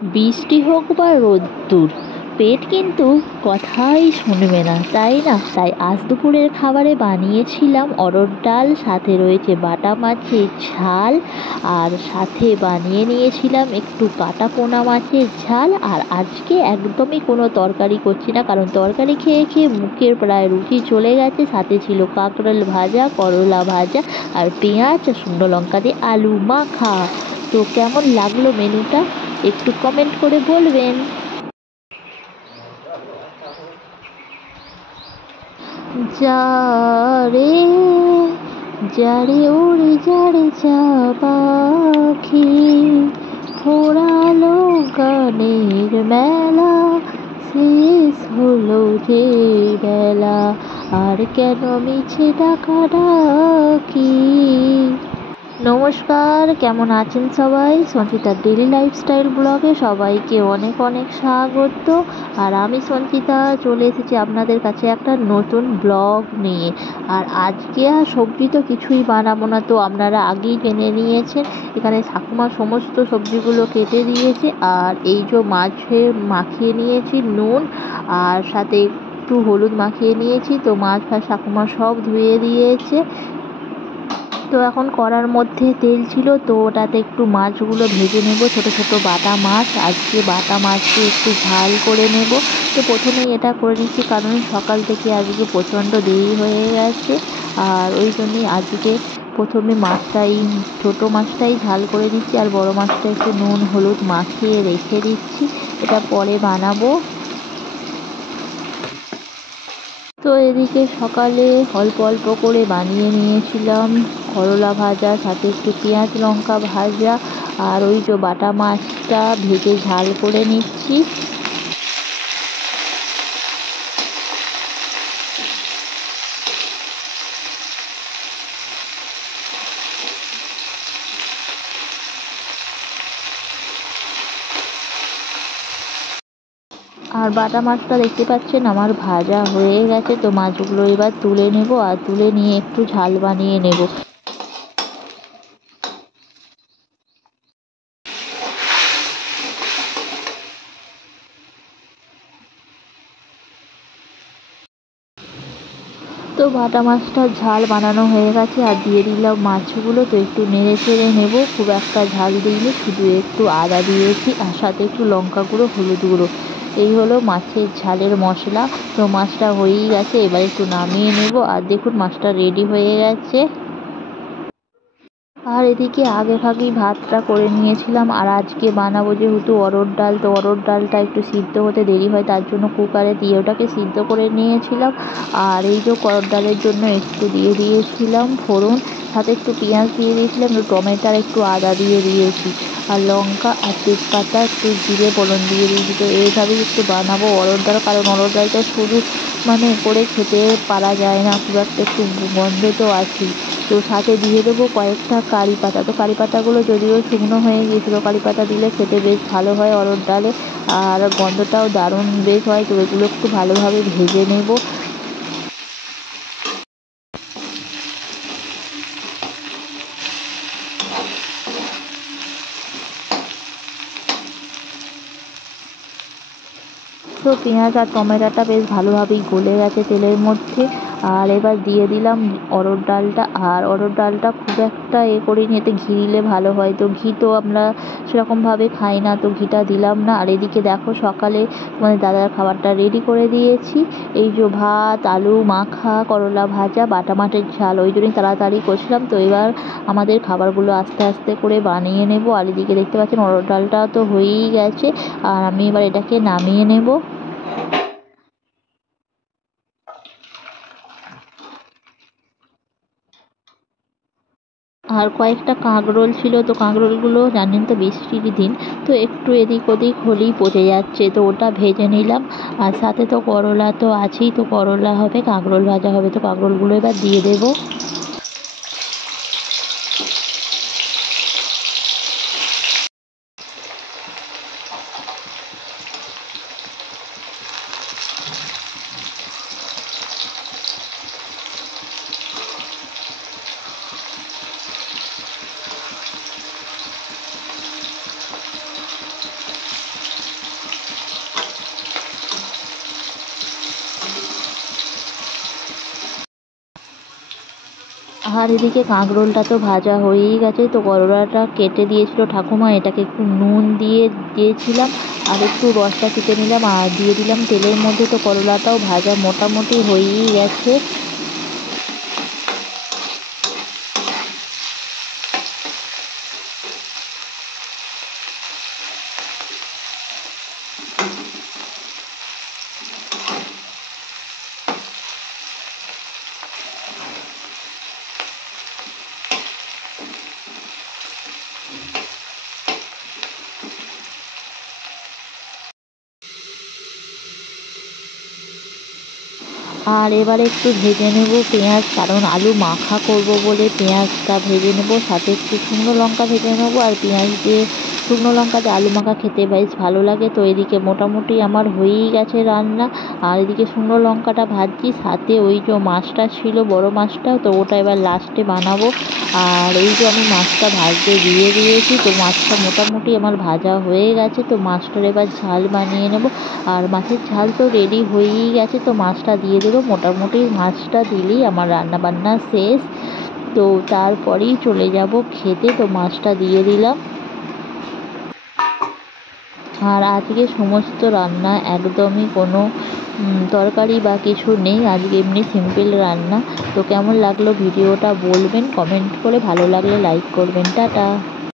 বৃষ্টি হোক বা রোদ্দুর, পেট কিন্তু কথাই শুনবে না, তাই না? তাই আজ দুপুরের খাবারে বানিয়েছিলাম অরহর ডাল, সাথে রয়েছে বাটা মাছের ঝাল, আর সাথে বানিয়ে নিয়েছিলাম একটু কাটা পোনা মাছের ঝাল। আর আজকে একদমই কোনো তরকারি করছি না, কারণ তরকারি খেয়ে খেয়ে মুখের প্রায় রুচি চলে গেছে। সাথে ছিল কাঁকরোল ভাজা, করলা ভাজা, আর পেঁয়াজ শুকনো লঙ্কা দিয়ে আলু মাখা। তো কেমন লাগলো মেনুটা একটু কমেন্ট করে বলবেন। যারে যারে উড়ে যারে যা পাখি, ঘোরালো গানের মেলা, শেষ হলো যে বেলা, আর কেন মিছে ডাকাডাকি। নমস্কার, কেমন আছেন সবাই? সঞ্চিতার ডেলি লাইফস্টাইল ব্লগে সবাইকে অনেক অনেক স্বাগত। আর আমি সঞ্চিতা চলে এসেছি আপনাদের কাছে একটা নতুন ব্লগ নিয়ে। আর আজকে আর সবজি তো কিছুই বানাবো না, তো আপনারা আগেই জেনে নিয়েছেন। এখানে ঠাকুমা সমস্ত সবজিগুলো কেটে দিয়েছে। আর এই যে মাছে মাখিয়ে নিয়েছি নুন, আর সাথে একটু হলুদ মাখিয়ে নিয়েছি। তো মাছ ফাছ ঠাকুমা সব ধুয়ে দিয়েছে। তো এখন কড়ার মধ্যে তেল ছিল, তো ওটাতে একটু মাছগুলো ভেজে নেব, ছোট ছোট বাটা মাছ। আজকে বাটা মাছকে একটু ঝাল করে নেব। তো প্রথমেই এটা করে নিচ্ছি, কারণ সকাল থেকে আজকে প্রচণ্ড দেরি হয়ে গেছে। আর ওই জন্যই আজকে প্রথমে মাছটাই, ছোটো মাছটাই ঝাল করে দিচ্ছি, আর বড় মাছটা একটু নুন হলুদ মাখিয়ে রেখে দিচ্ছি, এটা পরে বানাবো। তো এদিকে সকালে অল্প অল্প করে বানিয়ে নিয়েছিলাম করলা ভাজা, সাথে একটু পেঁয়াজ লঙ্কা ভাজা, আর ওই যে বাটা মাছটা ভেজে ঝাল করে নিচ্ছি। আর বাটা মাছটা দেখতে পাচ্ছেন আমার ভাজা হয়ে গেছে। তো মাছগুলো এবার তুলে নেব, আর তুলে নিয়ে একটু ঝাল বানিয়ে নেব। তো বাটা মাছটার ঝাল বানানো হয়ে গেছে, আর দিয়ে দিলাম মাছগুলো। তো একটু নেড়ে চেড়ে নেব, খুব একটা ঝাল দিইনি, শুধু একটু আদা দিয়েছি, আর সাথে একটু লঙ্কা গুঁড়ো হলুদ গুঁড়ো। এই হলো মাছের ঝালের মশলা। তো মাছটা হয়েই গেছে, এবার একটু নামিয়ে নেব। আর দেখুন মাছটা রেডি হয়ে গেছে। আর এদিকে আগে ভাগেই ভাতটা করে নিয়েছিলাম। আর আজকে বানাবো যেহেতু অরহর ডাল, তো অরহর ডালটা একটু সিদ্ধ হতে দেরি হয়, তার জন্য কুকারে দিয়ে ওটাকে সিদ্ধ করে নিয়েছিলাম। আর এই যে অরহর ডালের জন্য একটু দিয়ে দিয়েছিলাম ফোড়ন, সাথে একটু পেঁয়াজ দিয়ে দিয়েছিলাম, একটু টমেটো আর একটু আদা দিয়ে দিয়েছি, আর লঙ্কা আর তেজপাতা একটু জিরে ফোড়ন দিয়ে দিয়েছি। তো এইভাবেই একটু বানাবো অরহর ডাল, কারণ অরহর ডালটা শুধু করে খেতে পারা যায় না, খুব একটা একটু গন্ধ তো আছেই। তো সাথে দিয়ে দেবো কয়েকটা কারি পাতা। তো কারি পাতাগুলো যদিও শুকনো হয়ে গিয়েছিলো, কারি পাতা দিলে খেতে বেশ ভালো হয় অরহর ডালে, আর গন্ধটাও দারুণ বেশ হয়। তো এগুলো একটু ভালোভাবে ভেজে নেব। তো পেঁয়াজ আর টমেটোটা বেশ ভালোভাবেই গলে গেছে তেলের মধ্যে। আর এবার দিয়ে দিলাম অরহর ডালটা। আর অরহর ডালটা খুব একটা করিনি, এতে ঘি দিলে ভালো হয়। তো ঘি তো আমরা সেরকমভাবে খাই না, তো ঘিটা দিলাম না। আর এদিকে দেখো সকালে তোমাদের দাদার খাবারটা রেডি করে দিয়েছি। এই যে ভাত, আলু মাখা, করলা ভাজা, বাটা মাছের ঝাল, ওই জন্যই তাড়াতাড়ি করছিলাম। তো এবার আমাদের খাবারগুলো আস্তে আস্তে করে বানিয়ে নেব। আর এদিকে দেখতে পাচ্ছেন অরহর ডালটা তো হয়েই গেছে, আর আমি এবার এটাকে নামিয়ে নেব। আর কয়েকটা কাঁকরোল ছিল, তো কাঁকরোলগুলো জানেন তো বৃষ্টির দিন, তো একটু এদিক ওদিক হলেই পচে যাচ্ছে, তো ওটা ভেজে নিলাম। আর সাথে তো করলা তো আছেই, তো করলা হবে, কাঁকরোল ভাজা হবে। তো কাঁকরোলগুলো এবার দিয়ে দেবো। আর এদিকে কাঁকরোলটা তো ভাজা হয়েই গেছে। তো করলাটা কেটে দিয়েছিল ঠাকুমা, এটাকে একটু নুন দিয়ে দিয়েছিলাম আর একটু রসটা চিপে নিলাম আর দিয়ে দিলাম তেলের মধ্যে। তো করলাটাও ভাজা মোটামুটি হয়েই গেছে। আর এবারে একটু ভেজে নেব পেঁয়াজ, কারণ আলু মাখা করব বলে পেঁয়াজটা ভেজে নেব, সাথে একটু শুকনো লঙ্কা ভেজে নেব। আর পেঁয়াজ দিয়ে শুকনো লঙ্কা দিয়ে আলু মাখা খেতে বেশ ভালো লাগে। তো এদিকে মোটামুটি আমার হয়েই গেছে রান্না। আর এদিকে শুকনো লঙ্কাটা ভাজছি, সাথে ওই যে মাছটা ছিল বড় মাছটা, তো ওটা এবার লাস্টে বানাবো। আর এই যে আমি মাছটা ভাজতে দিয়ে দিয়েছি, তো মাছটা মোটামুটি আমার ভাজা হয়ে গেছে। তো মাছটার এবার ঝাল বানিয়ে নেব। আর মাছের ঝাল তো রেডি হয়েই গেছে, তো মাছটা দিয়ে দেবো। মোটামুটি মাছটা দিলেই আমার রান্না বান্না শেষ। তো তারপরেই চলে যাব খেতে। তো মাছটা দিয়ে দিলাম। আর আজকে সমস্ত রান্না একদমই কোনো তরকারি বা কিছু নেই, আজকে এমনি সিম্পল রান্না। তো কেমন লাগলো ভিডিওটা বলবেন কমেন্ট করে, ভালো লাগলে লাইক করবেন। টাটা।